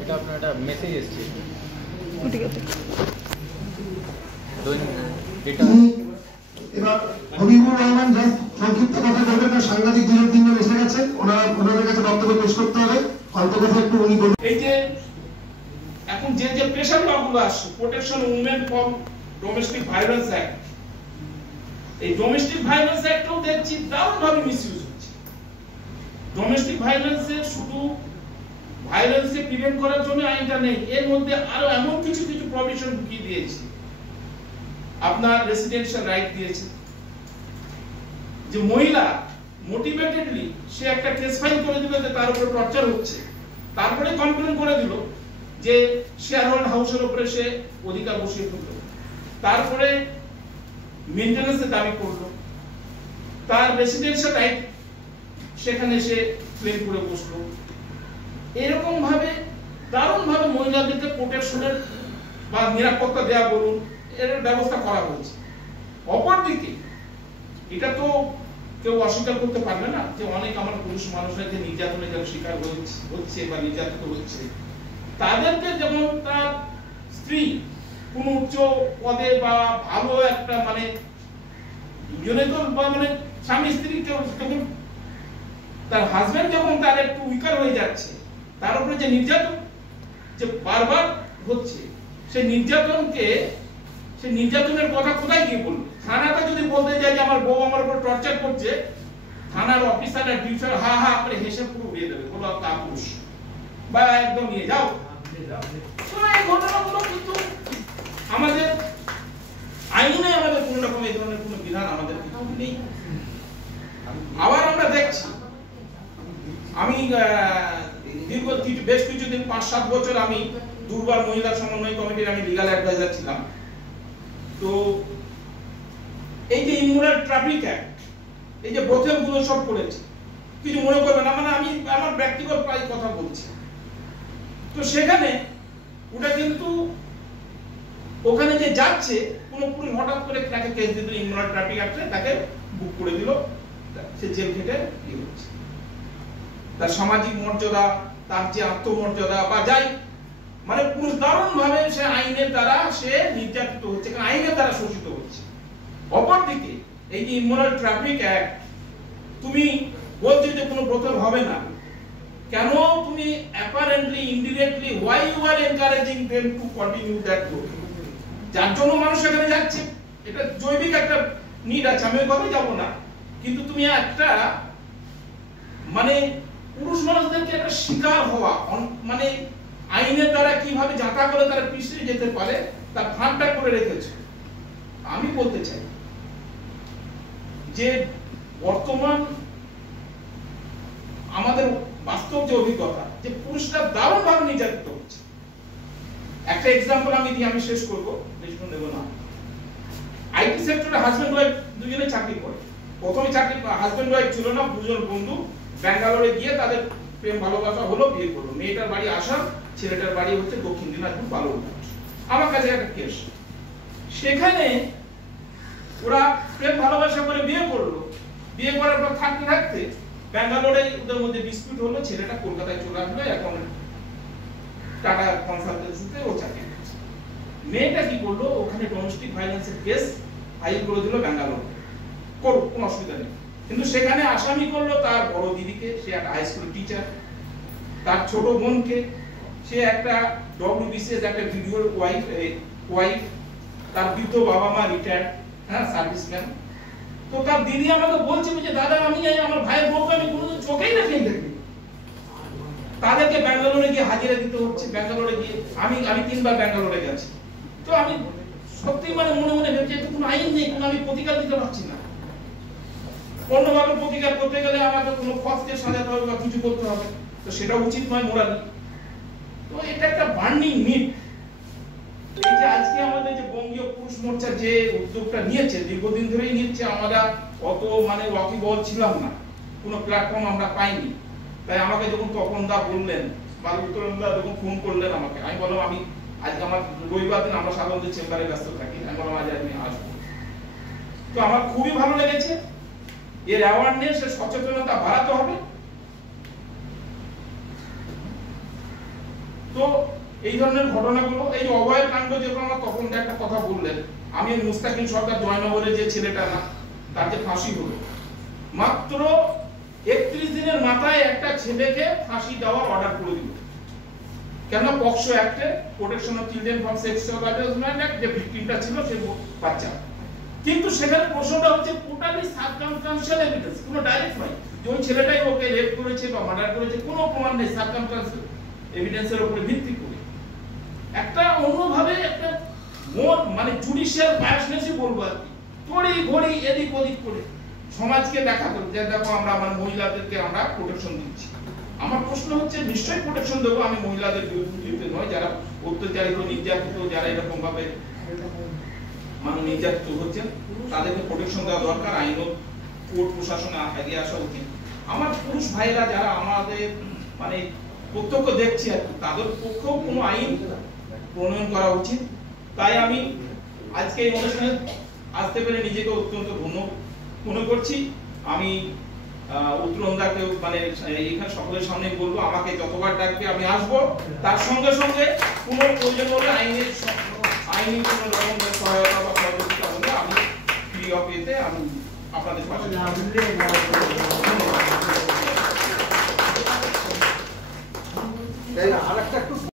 এটা আপনার একটা মেসেজ এসছে এবার হবিবুর রহমান জাস্ট সংক্ষিপ্ত কথা বলবেন, না সাংবাদিক দিনের তিনজন এসে গেছেন, ওনাদের কাছে বক্তব্য পেশ করতে হবে। অল্প কথা একটু উনি বলুন। এই যে এখন যে প্রেশার লগুলো আসছে, protection women from domestic violence act, এই ডোমেস্টিক ভায়োলেন্স অ্যাক্টও দেখছি দারুণভাবে মিসইউজ হচ্ছে। ডোমেস্টিক ভায়োলেন্সের শুধু ভায়োলেন্সকে প্রিভেন্ট করার জন্য আইনটা নেই, এর মধ্যে আরো এমন কিছু প্রভিশন ঢুকিয়ে দিয়েছে। আপনার রেসিডেন্সিয়াল রাইট দিয়েছে যে মহিলা মোটিভেটেডলি সে একটা কেস ফাইল করে দিল যে তার উপরে টর্চার হচ্ছে, তারপরে কমপ্লেন করে দিল যে শেয়ার হোল্ড হাউসের উপরে সে অধিকার বসিয়ে ফেলল, তারপরে মেইনটেনেন্সের দাবি করলো, তার রেসিডেন্সিয়াল রাইট সেখানে সে ক্লেম করে বসলো। এরকম ভাবে দারুণ ভাবে মহিলাদেরকে প্রোটেকশনের বা নিরাপত্তা দেওয়া বলুন এর ব্যবস্থা করা হয়েছে। অপরদিকে এটা তো কেউ অস্বীকার করতে পারবে না যে অনেক আমার পুরুষ মানুষরা যে নির্যাতনের শিকার হচ্ছে বা নির্যাতিত হচ্ছে, তাদেরকে যেমন তার স্ত্রী কোন উচ্চ পদে বা ভালো একটা মানে দুজনে তো মানে স্বামী স্ত্রী যখন তার হাজবেন্ড যখন তার একটু উইকার হয়ে যাচ্ছে, তার উপরে যে নির্যাতন যে বারবার হচ্ছে, সেই নির্যাতনের কথা কোথায় গিয়ে বলবে? থানাটা যদি বলতে যায় যে আমার বউ আমার উপর টর্চার করছে, থানার অফিসার আর ডিউসার হা হা করে হেসে পুরো উড়িয়ে দেবে, বলো কাপুরুষ বা একদম নিয়ে যাও। তো এই ঘটনাগুলো কিন্তু আমাদের আইনে আমাদের কোন রকম এই ধরনের কোন বিধান আমাদের নেই। আবার আমরা দেখছি, আমি দীর্ঘ বেশ কিছুদিন 5-7 বছর আমি দুর্বার মহিলা সমন্বয় কমিটির আমি লিগ্যাল অ্যাডভাইজার ছিলাম। তো এই যে ইমোরাল ট্রাফিক অ্যাক্ট, এই যে ব্রথেল গুলো সব করেছে, কিছু মনে করবেন না, মানে আমি আমার ব্যক্তিগত প্রায় কথা বলছি। তো সেখানে ওটা কিন্তু ওখানে যে যাচ্ছে কোন পুলিশ হঠাৎ করে তাকে কেস দিল ইমোরাল ট্রাফিক অ্যাক্টে, তাকে বুক করে দিল, সে জেল খেটে ইয়ে হচ্ছে। তার সামাজিক মর্যাদা, তার যে আত্মমর্যাদা বা যাই মানে পুরুষ দারুণ ভাবে সে আইনের দ্বারা সে নির্যাতিত হচ্ছে, আইনের দ্বারা শোষিত হচ্ছে। অপরদিকে এই যে ইমোরাল ট্রাফিক অ্যাক্ট, তুমি বলছো যে কোনো ব্রথেল হবে না, কেন তুমি apparently indirectly why you are encouraging them to continue that road? যার জন্য মানুষ এখানে যাচ্ছে, এটা জৈবিক একটা নিড আছে, আমি ওই কথায় যাবো না, কিন্তু তুমি একটা মানে পুরুষ মানুষদেরকে একটা শিকার হওয়া মানে আইনের দ্বারা কিভাবে যাতা করে তারা পিছিয়ে যেতে পারে তার ফাঁকটা করে রেখেছে। আমি বলতে চাই যে বর্তমান আমাদের বাস্তব যে অভিজ্ঞতা, যে পুরুষরা দারুণ ভাবে নির্যাতিত হচ্ছে। একটা এক্সাম্পল আমি দিয়ে আমি শেষ করবো, বেশিক্ষণ দেবো না। আইটি সেক্টরে হাজবেন্ড ওয়াইফ দুজনে চাকরি করে। প্রথমে চাকরি হাজবেন্ড ওয়াইফ ছিল না, দুজন বন্ধু ব্যাঙ্গালোরে গিয়ে তাদের প্রেম ভালোবাসা হলো, বিয়ে করলো। মেয়েটার বাড়ি আসাম, ছেলেটার বাড়ি হচ্ছে দক্ষিণ দিনাজপুর বালুরঘাট। আমার কাছে একটা কেস, সেখানে ওরা প্রেম ভালোবাসা করে বিয়ে করলো। বিয়ে করার পর থাকতে থাকতে ব্যাঙ্গালোরে ওদের মধ্যে ডিসপিউট হলো, ছেলেটা কলকাতায় চলে আসলো, এখন টাটা কনসালটেন্সিতে ও চাকরি করছে। মেয়েটা কি করলো, ওখানে ডোমেস্টিক ভায়োলেন্সের কেস ফাইল করে দিল ব্যাঙ্গালোরে, করুক কোনো অসুবিধা নেই। কিন্তু সেখানে আসামি করলো তার বড় দিদিকে, সে একটা হাই স্কুল টিচার, তার ছোট বোনকে, সে একটা ডব্লিউবিসিএস একটা ভিডিওর ওয়াইফ, তার বৃদ্ধ বাবা মা রিটায়ার্ড, হ্যাঁ সার্ভিসম্যান। তো তার দিদি আমাকে বলছে যে দাদা আমি আমার ভাইয়ের বউকে আমি কোনোদিন চোখেই দেখিনি, তাদেরকে ব্যাঙ্গালোরে গিয়ে হাজিরা দিতে হচ্ছে। ব্যাঙ্গালোরে গিয়ে আমি 3বার ব্যাঙ্গালোরে গেছি। তো আমি সত্যি মানে মনে মনে ভেবেছি তো কোনো আইন নেই, কোনো আমি প্রতিকার দিতে পারছি না। অন্যভাবে প্রতিকার করতে গেলে আমাকে কোনো খরচকে সাজাতে হবে বা কিছু করতে হবে, তো সেটা উচিত নয় মোরালি। তো এটা একটা বার্নিং নিড। এই যে আজকে আমাদের যে বঙ্গীয় পুরুষ মোর্চা যে উদ্যোগটা নিয়েছে, দীর্ঘদিন ধরেই নিচ্ছে, আমরা অত মানে ওয়াকিবহল ছিলাম না, কোনো প্ল্যাটফর্ম আমরা পাইনি। তাই আমাকে যখন তপন দা বললেন বা উত্তরণ দা যখন ফোন করলেন আমাকে, আমি বললাম আমি আজকে আমার রবিবার দিন আমরা সাধারণত চেম্বারে ব্যস্ত থাকি, আমি বললাম আজ আমি আসবো। তো আমার খুবই ভালো লেগেছে এর অ্যাওয়ারনেস, এর সচেতনতা বাড়াতে হবে। তো এই ধরনের ঘটনাগুলো, এই যে অভয়ের কাণ্ড, যেরকম আমার তখন একটা কথা বললেন, আমি মুস্তাকিম সরকার জয়নগরের যে ছেলেটা না, তার যে ফাঁসি হলো, মাত্র 31 দিনের মাথায় একটা ছেলেকে ফাঁসি দেওয়ার অর্ডার করে দিল। কেন? পক্সো অ্যাক্টে, protection of children from sexual harassment act, যে ভিকটিমটা ছিল সে বাচ্চা। কিন্তু সেখানে প্রশ্নটা হচ্ছে টোটালি সার্কামস্টান্সিয়াল এভিডেন্স, কোনো ডাইরেক্ট নয় যে ওই ছেলেটাই ওকে রেপ করেছে বা মার্ডার করেছে, কোনো প্রমাণ নেই সার্কামস্টান্সিয়াল এভিডেন্সের উপরে ভিত্তি করে। একটা অন্যভাবে একটা মানে জুডিশিয়াল বায়াসনেসই বলবো আর কি, তড়ি ঘড়ি এদিক ওদিক করে সমাজকে দেখাতো যে দেখো আমরা আমার মহিলাদেরকে আমরা প্রোটেকশন দিচ্ছি। আমার প্রশ্ন হচ্ছে, নিশ্চয়ই প্রোটেকশন দেবো আমি মহিলাদের বিরুদ্ধে নয়, যারা অত্যাচারিত, নির্যাতিত, যারা এরকম ভাবে মানুষ নির্যাতিত হচ্ছেন তাদেরকে প্রোটেকশন দেওয়া দরকার, আইন ও কোর্ট প্রশাসনে এগিয়ে আসা উচিত। আমার পুরুষ ভাইরা যারা আমাদের মানে প্রত্যক্ষ দেখছি আর কি, তাদের পক্ষেও কোনো আইন প্রণয়ন করা উচিত। তাই আমি আজকে এই অনুষ্ঠানে আসতে পেরে নিজেকে অত্যন্ত ধন্য মনে করছি। আমি উত্তরন্দাকে মানে এখানে সকলের সামনে বলবো, আমাকে যতবার ডাকবে আমি আসবো, তার সঙ্গে সঙ্গে কোনো প্রয়োজন হলে আইনি কোনো রকমের সহায়তা বা সহযোগিতা হলে আমি ফ্রি অফ এতে আমি আপনাদের পাশে। আরেকটা একটু